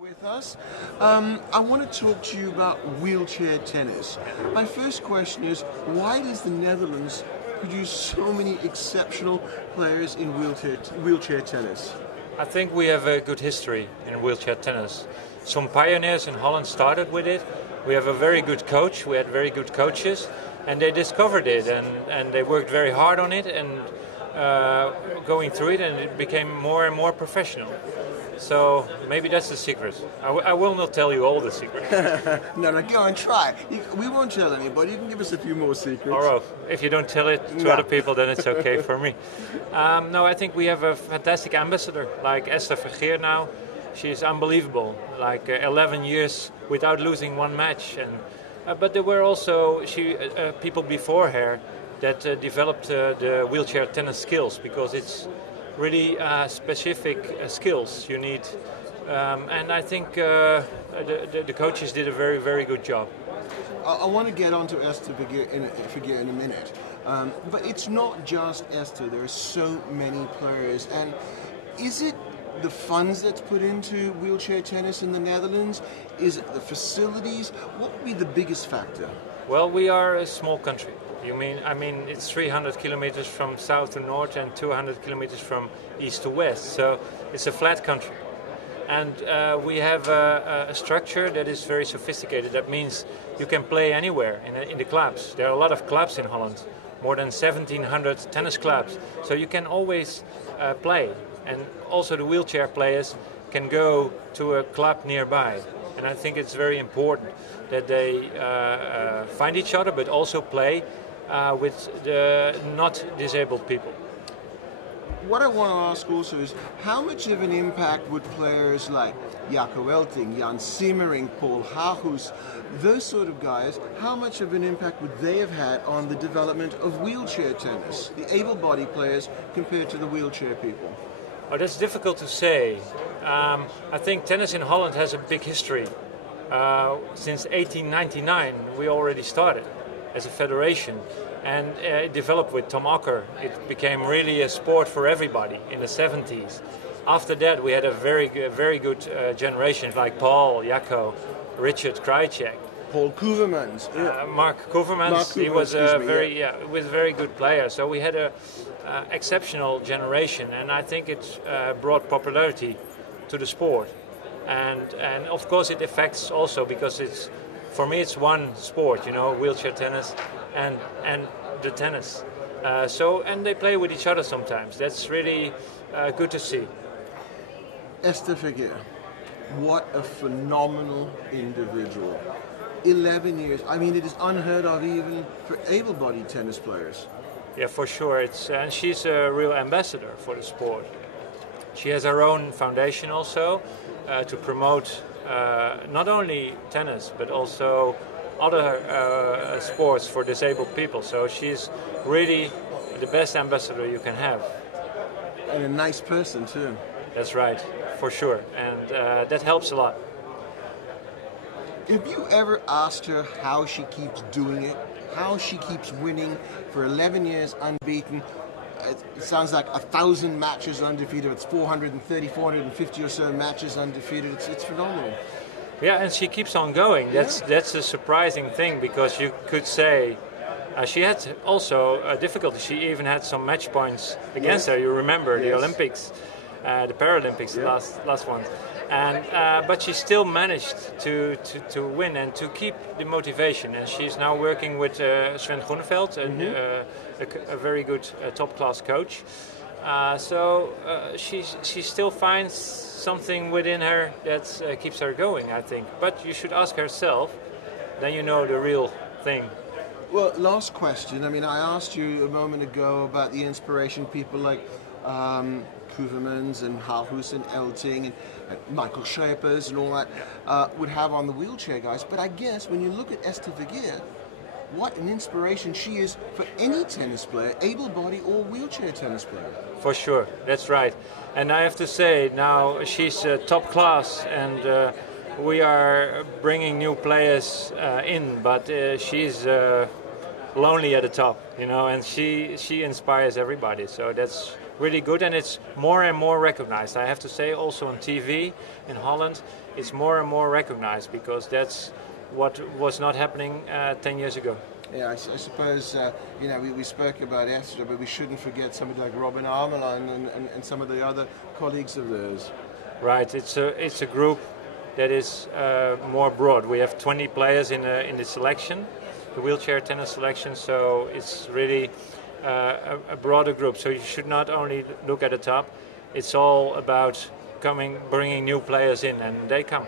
With us. I want to talk to you about wheelchair tennis. My first question is, why does the Netherlands produce so many exceptional players in wheelchair tennis? I think we have a good history in wheelchair tennis. Some pioneers in Holland started with it. We have a very good coach, we had very good coaches, and they discovered it and they worked very hard on it and going through it, and it became more and more professional. So maybe that's the secret. I will not tell you all the secrets. No, go and try. We won't tell anybody. You can give us a few more secrets. All right. If you don't tell it to other people, then it's okay for me. No, I think we have a fantastic ambassador like Esther Vergeer now. She's unbelievable. Like 11 years without losing one match, and but there were also people before her that developed the wheelchair tennis skills, because it's really specific skills you need, and I think the coaches did a very, very good job. I want to get on to Esther Vergeer in a minute, but it's not just Esther. There are so many players, and is it the funds that's put into wheelchair tennis in the Netherlands? Is it the facilities? What would be the biggest factor? Well, we are a small country. I mean, it's 300 kilometers from south to north and 200 kilometers from east to west. So it's a flat country. And we have a structure that is very sophisticated. That means you can play anywhere in the clubs. There are a lot of clubs in Holland, more than 1,700 tennis clubs. So you can always play. And also the wheelchair players can go to a club nearby. And I think it's very important that they find each other, but also play with the not disabled people. What I want to ask also is, how much of an impact would players like Jacco Welting, Jan Simmering, Paul Haarhuis, those sort of guys, how much of an impact would they have had on the development of wheelchair tennis, the able-bodied players compared to the wheelchair people? Oh, that's difficult to say. I think tennis in Holland has a big history. Since 1899 we already started as a federation, and it developed with Tom Ocker. It became really a sport for everybody in the 70s. After that we had a very good generation like Paul, Jacco, Richard Krajicek, Paul Koevermans, Mark Koevermans. He was a very good player. So we had a exceptional generation, and I think it brought popularity to the sport. And of course it affects also, because for me it's one sport, wheelchair tennis and the tennis. And they play with each other sometimes. That's really good to see. Esther Vergeer, what a phenomenal individual. 11 years. I mean, it is unheard of even for able-bodied tennis players. Yeah, for sure. And she's a real ambassador for the sport. She has her own foundation also to promote not only tennis but also other sports for disabled people. So she's really the best ambassador you can have. And a nice person too. That's right, for sure. And that helps a lot. Have you ever asked her how she keeps doing it? How she keeps winning for 11 years unbeaten? It sounds like 1,000 matches undefeated. It's 430, 450 or so matches undefeated. It's phenomenal. Yeah, and she keeps on going. That's a surprising thing, because you could say she had also difficulty. She even had some match points against her. You remember the Olympics, the Paralympics, the last one. And but she still managed to win and to keep the motivation. And she's now working with Sven Groeneveld, a very good top-class coach. So she still finds something within her that keeps her going, I think. But you should ask herself, then you know the real thing. Well, last question. I mean, I asked you a moment ago about the inspiration people like Koevermans and Haarhuis and Elting and Michael Schepers and all that would have on the wheelchair guys. But I guess when you look at Esther Vergeer, what an inspiration she is for any tennis player, able-bodied or wheelchair tennis player. For sure, that's right. And I have to say, now she's top class, and we are bringing new players in, but she's lonely at the top, and she inspires everybody. So that's really good, and it's more and more recognized. I have to say, also on TV in Holland, it's more and more recognized, because that's what was not happening 10 years ago. Yeah, I suppose, we spoke about Esther, but we shouldn't forget somebody like Robin Armeline and some of the other colleagues of theirs. Right, it's a group that is more broad. We have 20 players in the selection, the wheelchair tennis selection, so it's really a broader group. So you should not only look at the top, it's all about bringing new players in, and they come.